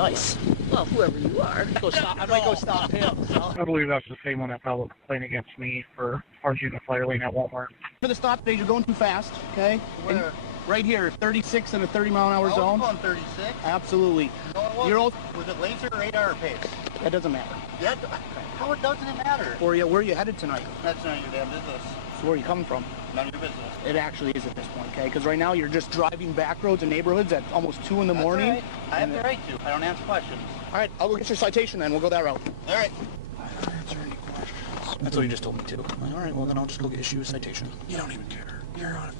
Nice. Well, whoever you are. I might go stop him. So. I believe that's the same one that filed a complaint against me for charging the flare lane at Walmart. For the stop stage, you're going too fast, okay? Where? Right here, 36 in a 30-mile-an-hour zone. I was going 36. Absolutely. No, it wasn't. Was it laser, radar, or pace? That doesn't matter. Yeah, how doesn't it matter? Where are you headed tonight? That's none of your damn business. So where are you coming from? None of your business. It actually is at this point, okay? Because right now you're just driving back roads and neighborhoods at almost 2 in the morning. Right. I have the right to. I don't answer questions. All right, I'll go get your citation then. We'll go that route. All right. I don't answer any questions. That's what you just told me to. All right, well then I'll just go get issue a citation. You don't even care. You're on a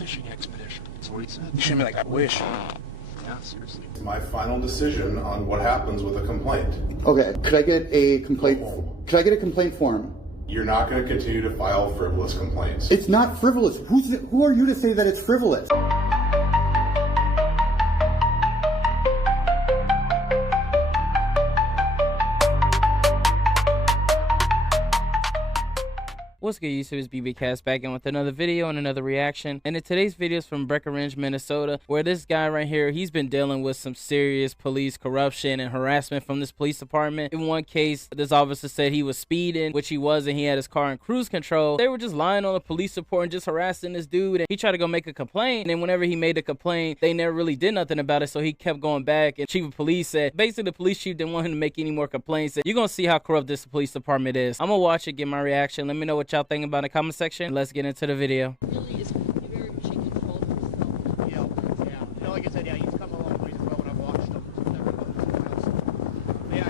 fishing expedition. That's what he said. You shouldn't be like, I wish. Yeah, seriously. My final decision on what happens with a complaint. Okay, could I get a complaint? Could I get a complaint form? You're not going to continue to file frivolous complaints. It's not frivolous. Who are you to say that it's frivolous? What's good, YouTube? It's BBcast back in with another video and another reaction. And in today's video is from Breckenridge, Minnesota, where this guy right here, he's been dealing with some serious police corruption and harassment from this police department. In one case, this officer said he was speeding, which he wasn't. He had his car in cruise control. They were just lying on the police report and just harassing this dude. And he tried to go make a complaint. And then whenever he made a complaint, they never really did nothing about it. So he kept going back. And chief of police said, basically the police chief didn't want him to make any more complaints. And you're going to see how corrupt this police department is. I'm going to watch it, get my reaction. Let me know what y'all think about it in the comment section. Let's get into the video. Really is very machine controlled himself. Yeah. You know, like I said, yeah, he's come a long ways as well when I've watched him. Yeah,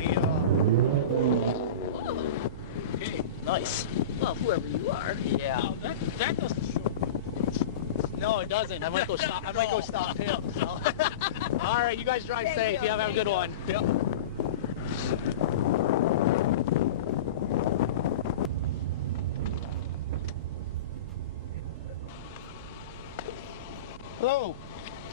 Okay, nice. Well, whoever you are. Yeah. No, that doesn't show. No, it doesn't. I might go stop him. So. All right, you guys drive safe. You have a good one. Yep. Hello.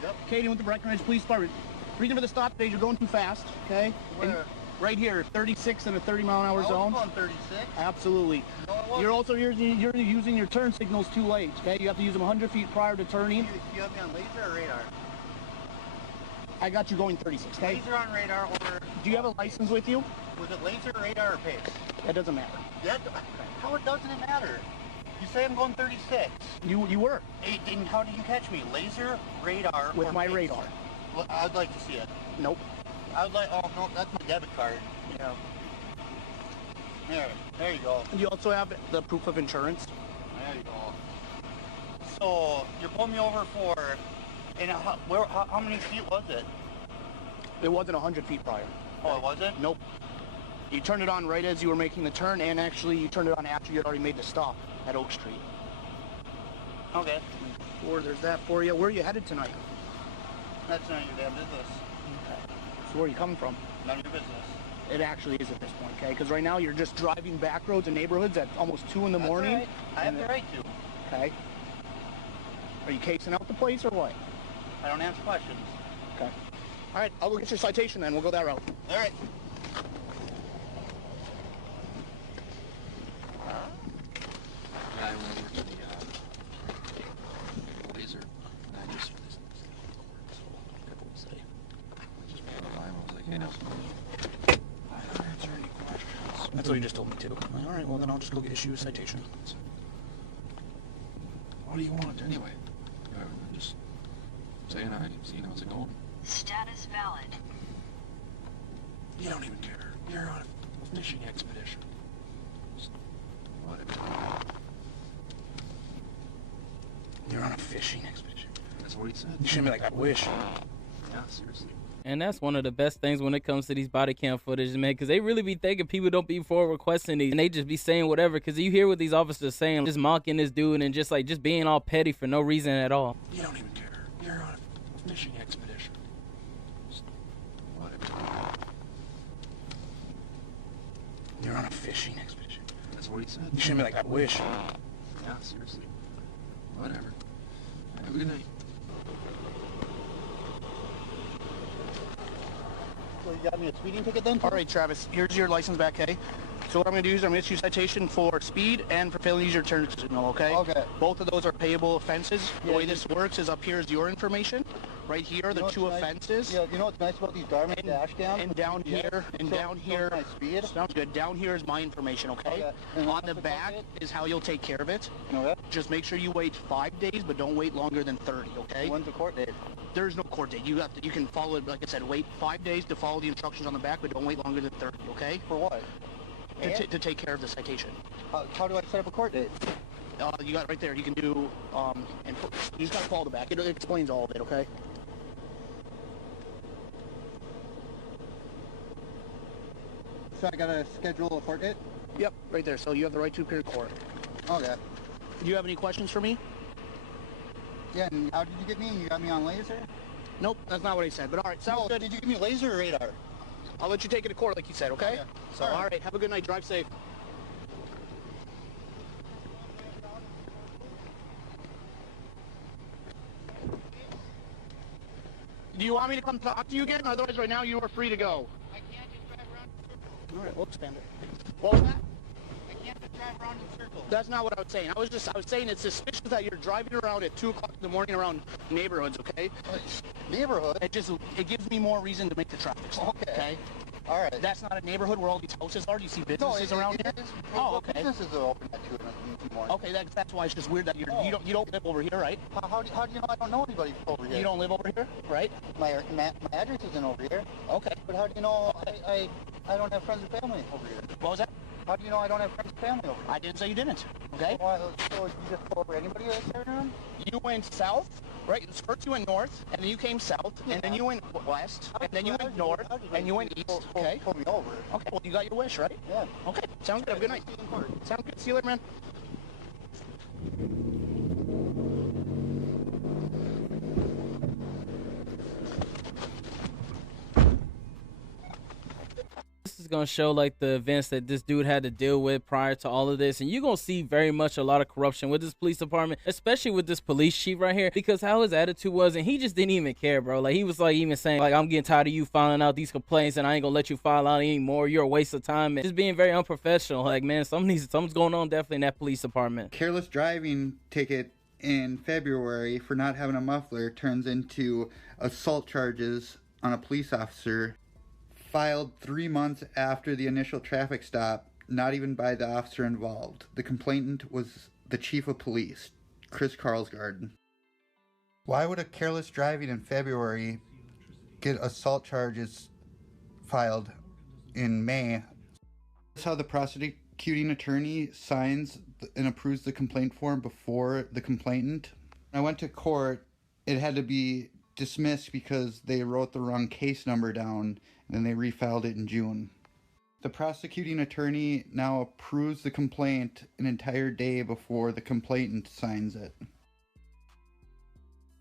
Yep. Cayden with the Breckenridge Police Department. Reason for the stop stage, you're going too fast, okay? Where? Right here, 36 in a 30-mile-an-hour zone. I was going 36. Absolutely. No, it wasn't. You're using your turn signals too late, okay? You have to use them 100 feet prior to turning. You have me on laser or radar? I got you going 36, okay? Laser on radar or... Do you have a license with you? Was it laser, radar, or pace? That doesn't matter. Yeah, how doesn't it matter? You say I'm going 36. You were. Hey, then how did you catch me? Laser, radar, With or my pace? radar. Well, I'd like to see it. Nope. I would like, oh no, that's my debit card. Yeah. There you go. You also have the proof of insurance. There you go. So, you pulled me over for, and how many feet was it? It wasn't 100 feet prior. Oh, it wasn't? Nope. You turned it on right as you were making the turn, and actually you turned it on after you had already made the stop at Oak Street. Okay. Or there's that for you. Where are you headed tonight? That's none of your damn business. Okay. So where are you coming from? None of your business. It actually is at this point, okay? Because right now you're just driving back roads and neighborhoods at almost 2 in the morning. Right. I have the right to. Okay. Are you casing out the place or what? I don't answer questions. Okay. All right, I'll go get your citation then. We'll go that route. All right. I went over to the laser, and I just say, I just put the line. I was like, hey, no. I don't answer any questions. That's what you just told me to. All right, well then I'll just go get issue a citation. What do you want anyway? Just saying hi, seeing how's it going. Status valid. You don't even care. You're on a fishing expedition. Just whatever. You're on a fishing expedition. That's what he said. You shouldn't be like, I wish. Yeah, seriously. And that's one of the best things when it comes to these body cam footage, man, because they really be thinking people don't be forward requesting these, and they just be saying whatever, because you hear what these officers saying, just mocking this dude and just being all petty for no reason at all. You don't even care. You're on a fishing expedition. Just whatever. You're on a fishing expedition. That's what he said. You shouldn't be like, I wish. Yeah, seriously. Whatever. Have a good night. So you got me a speeding ticket then? All right, Travis, here's your license back, okay? So what I'm going to do is I'm going to issue a citation for speed and for failing to use your turn signal, okay? Okay. Both of those are payable offenses. The way this works is up here is your information. Right here, the two offenses. Yeah, you know what's nice about these Garmin dash cams? And down here, my speed. Sounds good. Down here is my information, okay? On the back is how you'll take care of it. Okay. Just make sure you wait 5 days, but don't wait longer than 30, okay? When's the court date? There's no court date. You can follow it, like I said, wait 5 days to follow the instructions on the back, but don't wait longer than 30, okay? For what? To take care of the citation. How do I set up a court date? You got it right there. You can do, and you just gotta follow the back. It explains all of it, okay? So I gotta schedule a court date? Yep, right there. So you have the right to appear in court. Okay. Do you have any questions for me? Yeah, and how did you get me? You got me on laser? Nope, that's not what I said. But all right, sounds good. Did you give me laser or radar? I'll let you take it to court like you said, okay? Yeah. So, all right, have a good night. Drive safe. Do you want me to come talk to you again? Otherwise, right now, you are free to go. I can't just drive around in circles. All right, we'll expand it. What was that? I can't just drive around in circles. That's not what I was saying. I was saying it's suspicious that you're driving around at 2 o'clock in the morning around neighborhoods, okay? Neighborhood? It gives me more reason to make the traffic stop, okay? All right. That's not a neighborhood where all these houses are. Do you see businesses around here? Oh, okay. Businesses are open at 2 in the morning. Okay, that's why it's just weird that you don't live over here, right? How do you know I don't know anybody over here? You don't live over here, right? My address isn't over here. Okay. But how do you know I don't have friends and family over here? What was that? How do you know I don't have friends and family over here? I didn't say you didn't, okay? So you just pull over anybody that's there around? You went south, right? First you went north, and then you came south, and then you went west, and then you went north, and you went east, okay? Pull me over. Okay, well, you got your wish, right? Yeah. Okay, sounds good. Have a good night. Sounds good. See you later, man. This is going to show like the events that this dude had to deal with prior to all of this, and you're going to see very much a lot of corruption with this police department, especially with this police chief right here, because how his attitude was, and he just didn't even care, bro. Like, he was like even saying like, I'm getting tired of you filing out these complaints and I ain't gonna let you file out anymore, you're a waste of time, and just being very unprofessional. Like, man, something's going on definitely in that police department. Careless driving ticket in February for not having a muffler turns into assault charges on a police officer, filed 3 months after the initial traffic stop, not even by the officer involved. The complainant was the chief of police, Kris Karlgaard. Why would a careless driving in February get assault charges filed in May? That's how the prosecuting attorney signs and approves the complaint form before the complainant. I went to court. It had to be dismissed because they wrote the wrong case number down, and then they refiled it in June. The prosecuting attorney now approves the complaint an entire day before the complainant signs it.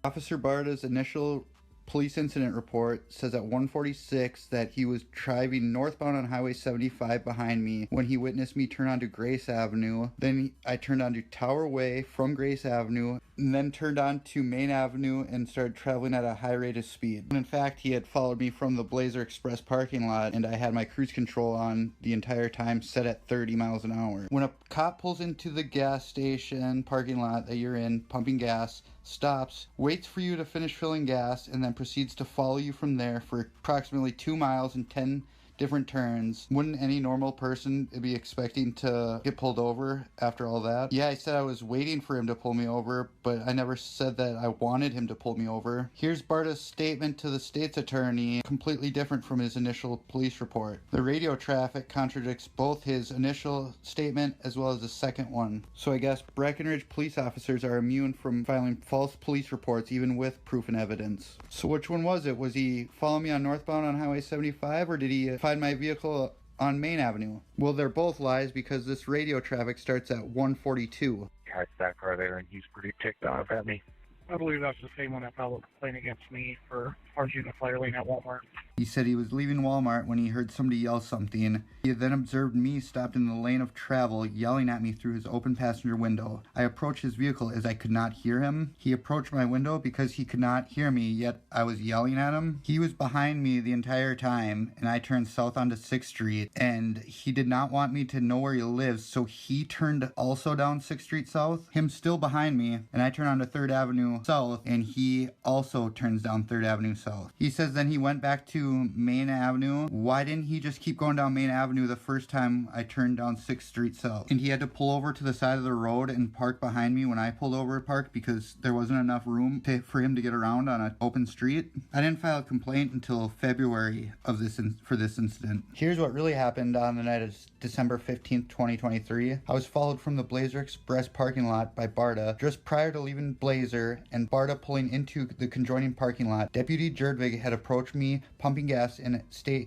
Officer Barta's initial police incident report says at 1:46 that he was driving northbound on Highway 75 behind me when he witnessed me turn onto Grace Avenue. Then I turned onto Tower Way from Grace Avenue, and then turned onto Main Avenue and started traveling at a high rate of speed. And in fact, he had followed me from the Blazer Express parking lot, and I had my cruise control on the entire time, set at 30 miles an hour. When a cop pulls into the gas station parking lot that you're in, pumping gas, stops, waits for you to finish filling gas, and then proceeds to follow you from there for approximately 2 miles and 10 different turns. Wouldn't any normal person be expecting to get pulled over after all that? Yeah, I said I was waiting for him to pull me over, but I never said that I wanted him to pull me over. Here's Barta's statement to the state's attorney, completely different from his initial police report. The radio traffic contradicts both his initial statement as well as the second one. So I guess Breckenridge police officers are immune from filing false police reports even with proof and evidence. So which one was it? Was he following me on northbound on Highway 75, or did he find my vehicle on Main Avenue? Well, they're both lies because this radio traffic starts at 1:42. Got that car there, and he's pretty ticked off at me. I believe that's the same one that filed a complaint against me for charging the flare lane at Walmart. He said he was leaving Walmart when he heard somebody yell something. He then observed me stopped in the lane of travel, yelling at me through his open passenger window. I approached his vehicle as I could not hear him. He approached my window because he could not hear me, yet I was yelling at him. He was behind me the entire time, and I turned south onto 6th Street, and he did not want me to know where he lives, so he turned also down 6th Street South. Him still behind me, and I turn onto 3rd Avenue South, and he also turns down 3rd Avenue South. He says then he went back to Main Avenue. Why didn't he just keep going down Main Avenue the first time I turned down 6th Street South? And he had to pull over to the side of the road and park behind me when I pulled over to park because there wasn't enough room for him to get around on an open street. I didn't file a complaint until February of for this incident. Here's what really happened on the night of December 15th, 2023. I was followed from the Blazer Express parking lot by Barta just prior to leaving Blazer and Barta pulling into the conjoining parking lot. Deputy Jerdvig had approached me, pumping gas, and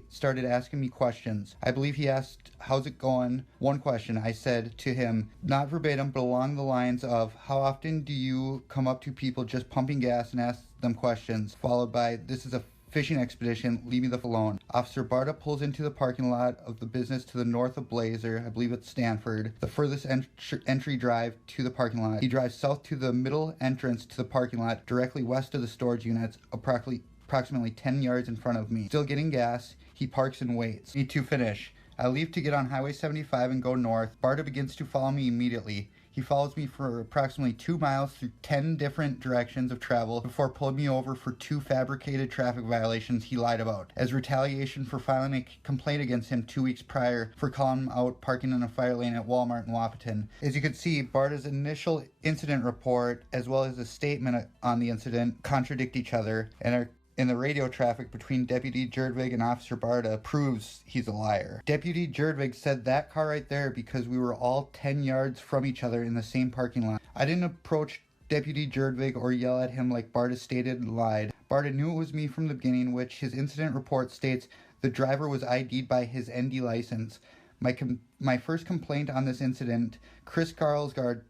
started asking me questions. I believe he asked, "How's it going?" One question I said to him, not verbatim, but along the lines of, "How often do you come up to people just pumping gas and ask them questions?" Followed by, "This is a fishing expedition, leave me the f alone." Officer Barta pulls into the parking lot of the business to the north of Blazer, I believe it's Stanford, the furthest entry drive to the parking lot. He drives south to the middle entrance to the parking lot, directly west of the storage units, approximately 10 yards in front of me. Still getting gas, he parks and waits. Need to finish. I leave to get on Highway 75 and go north. Barta begins to follow me immediately. He follows me for approximately 2 miles through 10 different directions of travel before pulling me over for 2 fabricated traffic violations he lied about, as retaliation for filing a complaint against him 2 weeks prior for calling him out parking in a fire lane at Walmart in Wapaton. As you can see, Barta's initial incident report as well as a statement on the incident contradict each other and are in the radio traffic between Deputy Jerdvig and Officer Barta proves he's a liar. Deputy Jerdvig said that car right there because we were all 10 yards from each other in the same parking lot. I didn't approach Deputy Jerdvig or yell at him like Barta stated and lied. Barta knew it was me from the beginning, which his incident report states the driver was ID'd by his ND license. My first complaint on this incident, Kris Karlgaard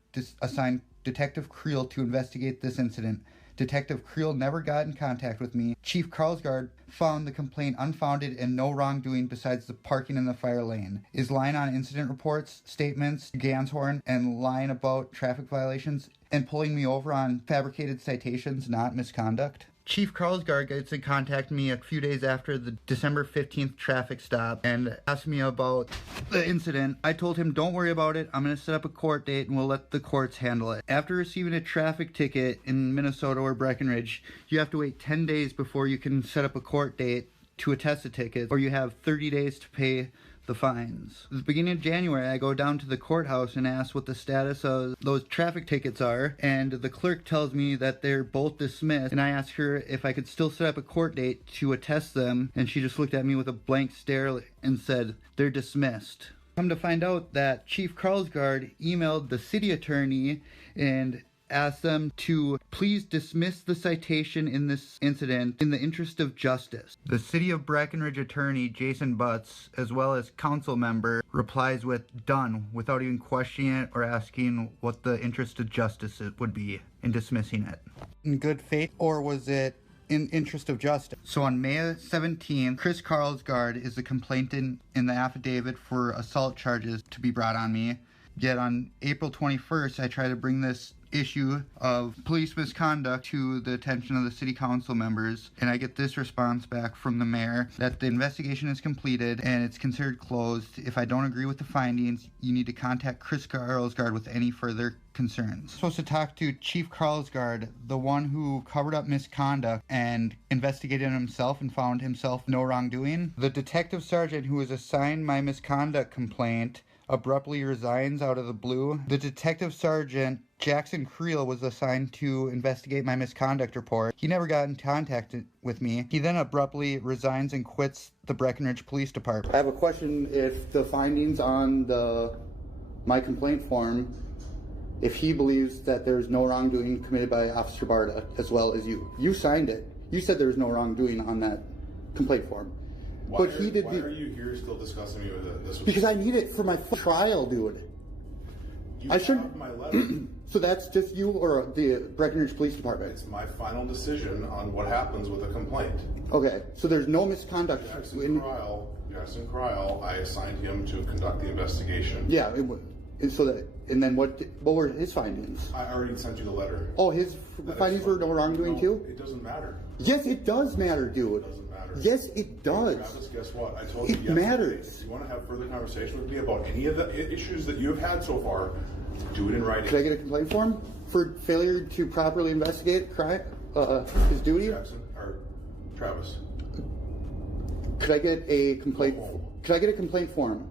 assigned Detective Creel to investigate this incident. Detective Creel never got in contact with me. Chief Karlgaard found the complaint unfounded and no wrongdoing besides the parking in the fire lane. Is lying on incident reports, statements, Ganshorn, and lying about traffic violations and pulling me over on fabricated citations not misconduct? Chief Karlgaard gets in contact with me a few days after the December 15th traffic stop and asked me about the incident. I told him, don't worry about it. I'm going to set up a court date and we'll let the courts handle it. After receiving a traffic ticket in Minnesota or Breckenridge, you have to wait 10 days before you can set up a court date to attest the ticket, or you have 30 days to pay the fines. At the beginning of January, I go down to the courthouse and ask what the status of those traffic tickets are, and the clerk tells me that they're both dismissed, and I ask her if I could still set up a court date to attest them, and she just looked at me with a blank stare and said, they're dismissed. Come to find out that Chief Karlgaard emailed the city attorney and asked them to please dismiss the citation in this incident in the interest of justice. The City of Breckenridge attorney, Jason Butts, as well as council member, replies with done without even questioning it or asking what the interest of justice it would be in dismissing it. In good faith, or was it in interest of justice? So on May 17th, Kris Karlgaard is the complainant in the affidavit for assault charges to be brought on me. Yet on April 21st, I try to bring this issue of police misconduct to the attention of the city council members, and I get this response back from the mayor that the investigation is completed and it's considered closed. If I don't agree with the findings, you need to contact Kris Karlgaard with any further concerns. I'm supposed to talk to Chief Karlgaard, the one who covered up misconduct and investigated himself and found himself no wrongdoing. The detective sergeant who was assigned my misconduct complaint abruptly resigns out of the blue. The detective sergeant, Jackson Creel, was assigned to investigate my misconduct report. He never got in contact with me. He then abruptly resigns and quits the Breckenridge Police Department. I have a question. If the findings on my complaint form, if he believes that there's no wrongdoing committed by Officer Barta as well as you signed it. You said there was no wrongdoing on that complaint form. Why are you here still discussing me with this? Because I need it for my trial, dude. You I should. have my letter. So that's just you or the Breckenridge Police Department? It's my final decision on what happens with a complaint. Okay, so there's no misconduct. Jackson Cryle, I assigned him to conduct the investigation. Yeah, and then what were his findings? I already sent you the letter. Oh, his findings were no wrongdoing too? It doesn't matter. Yes, it does matter, dude. It doesn't matter. Yes, it does. Travis, guess what? I told you It matters. If you want to have further conversation with me about any of the issues that you have had so far, do it in writing. Could I get a complaint form for failure to properly investigate crime, his duty? Jackson, or Travis. Could I get a complaint? Could I get a complaint form?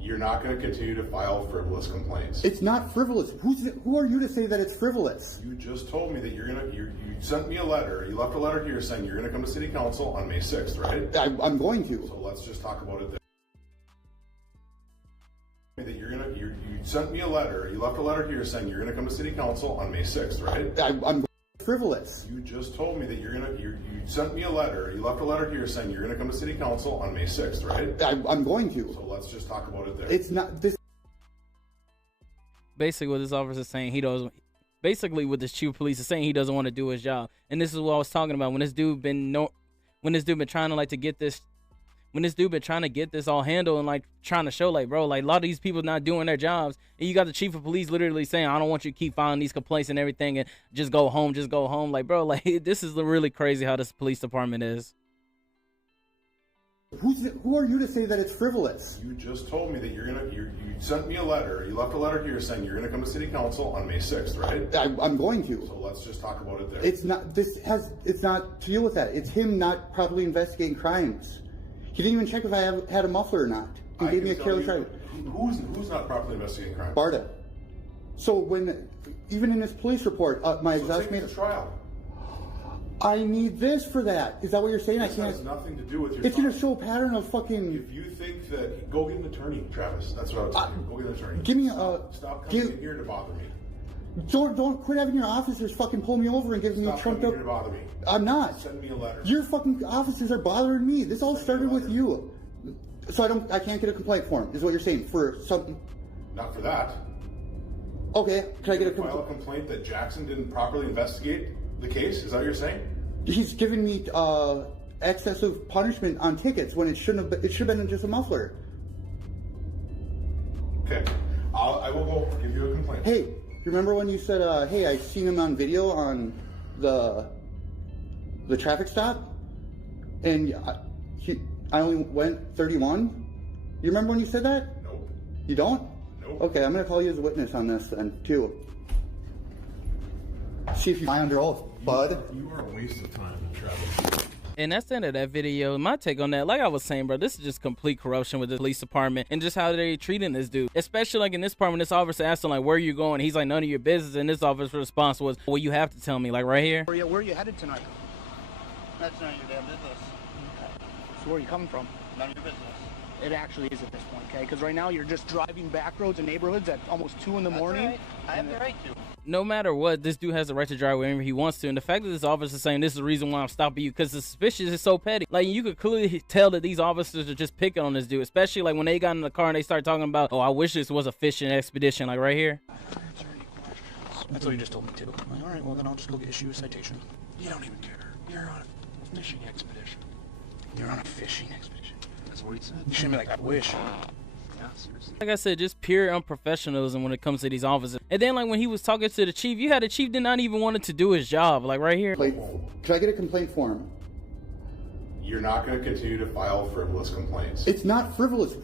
You're not going to continue to file frivolous complaints. It's not frivolous. Who are you to say that it's frivolous? You just told me that you sent me a letter. You left a letter here saying you're going to come to City Council on May 6th, right? I'm going to. So let's just talk about it there. That you sent me a letter. You left a letter here saying you're going to come to City Council on May 6th, right? I'm frivolous. You just told me that you sent me a letter. You left a letter here saying you're going to come to City Council on May 6th, right? I'm going to. So let's just talk about it there. It's not this. Basically, what this officer is saying, he doesn't. Basically, what this chief of police is saying, he doesn't want to do his job. And this is what I was talking about when this dude been trying to get this all handled and like trying to show like, bro, like a lot of these people not doing their jobs, and you got the chief of police literally saying, I don't want you to keep filing these complaints and everything and just go home. Like, bro, like this is really crazy how this police department is. Who are you to say that it's frivolous? You just told me that you sent me a letter. You left a letter here saying you're going to come to City Council on May 6th, right? I'm going to. So let's just talk about it there. It's not to deal with that. It's him not properly investigating crimes. He didn't even check if I had a muffler or not. He gave me a careless drive. Who's not properly investigating crime? Barta. So even in his police report, my exhaust take me to trial. I need this for that. Is that what you're saying? This has nothing to do with your. It's going to show a pattern of fucking. If you think that, go get an attorney, Travis. That's what I would tell you. Go get an attorney. Give me Stop coming in here to bother me. Don't quit having your officers fucking pull me over and give me trumped up. Stop coming here to bother me. I'm not. Send me a letter. Your fucking officers are bothering me. This all started with you. So I can't get a complaint form, is what you're saying, for something. Not for that. Okay, can I get a file a complaint that Jackson didn't properly investigate the case? Is that what you're saying? He's giving me excessive punishment on tickets when it shouldn't have. It should have been just a muffler. Okay, I will go give you a complaint. Hey, you remember when you said, "Hey, I seen him on video on the traffic stop," and I only went 31. You remember when you said that? Nope. You don't? Nope. Okay, I'm gonna call you as a witness on this then too. See if you lie under oath, bud. You are a waste of time, Travis. And that's the end of that video. My take on that, like I was saying, bro, this is just complete corruption with the police department and just how they're treating this dude. Especially like in this part when this officer asked him like, where are you going? He's like, none of your business. And this officer's response was, well, you have to tell me, like right here. Where are you headed tonight? That's none of your damn business. So where are you coming from? None of your business. It actually is at this point, okay? Because right now you're just driving back roads and neighborhoods at almost 2 in the morning. Right. I have the right to. No matter what, this dude has the right to drive wherever he wants to. And the fact that this officer is saying this is the reason why I'm stopping you, because the suspicion is so petty. Like, you could clearly tell that these officers are just picking on this dude, especially like when they got in the car and they started talking about, oh, I wish this was a fishing expedition, like right here. Answer any questions. That's what you just told me to. All right, well then I'll just go issue a citation. You don't even care. You're on a fishing expedition. You're on a fishing expedition. That's what he said. You shouldn't be like, I wish. Yeah, seriously. Like I said, just pure unprofessionalism when it comes to these officers. And then like when he was talking to the chief, you had the chief did not even want to do his job, like right here. Could I get a complaint form? You're not going to continue to file frivolous complaints. It's not frivolous.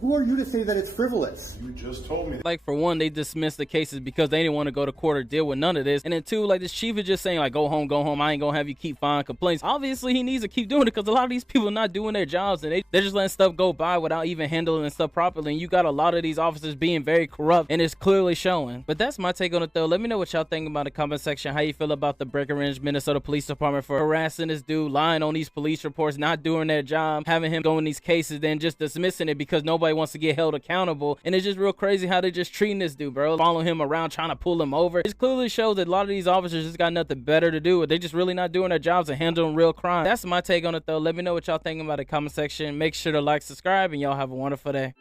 Who are you to say that it's frivolous? You just told me that. Like for one, they dismissed the cases because they didn't want to go to court or deal with none of this. And then two, like this chief is just saying like, go home. I ain't gonna have you keep filing complaints. Obviously he needs to keep doing it because a lot of these people are not doing their jobs and they're just letting stuff go by without even handling stuff properly. And you got a lot of these officers being very corrupt and it's clearly showing. But that's my take on it though. Let me know what y'all think about the comment section. How you feel about the Breckenridge, Minnesota Police Department for harassing this dude, lying on these police reports, not doing their job, having him go in these cases, then just dismissing it because nobody wants to get held accountable. And it's just real crazy how they're just treating this dude, bro. Following him around, trying to pull him over. It clearly shows that a lot of these officers just got nothing better to do. They're just really not doing their jobs and handling real crime. That's my take on it though. Let me know what y'all think about the comment section. Make sure to like, subscribe, and y'all have a wonderful day.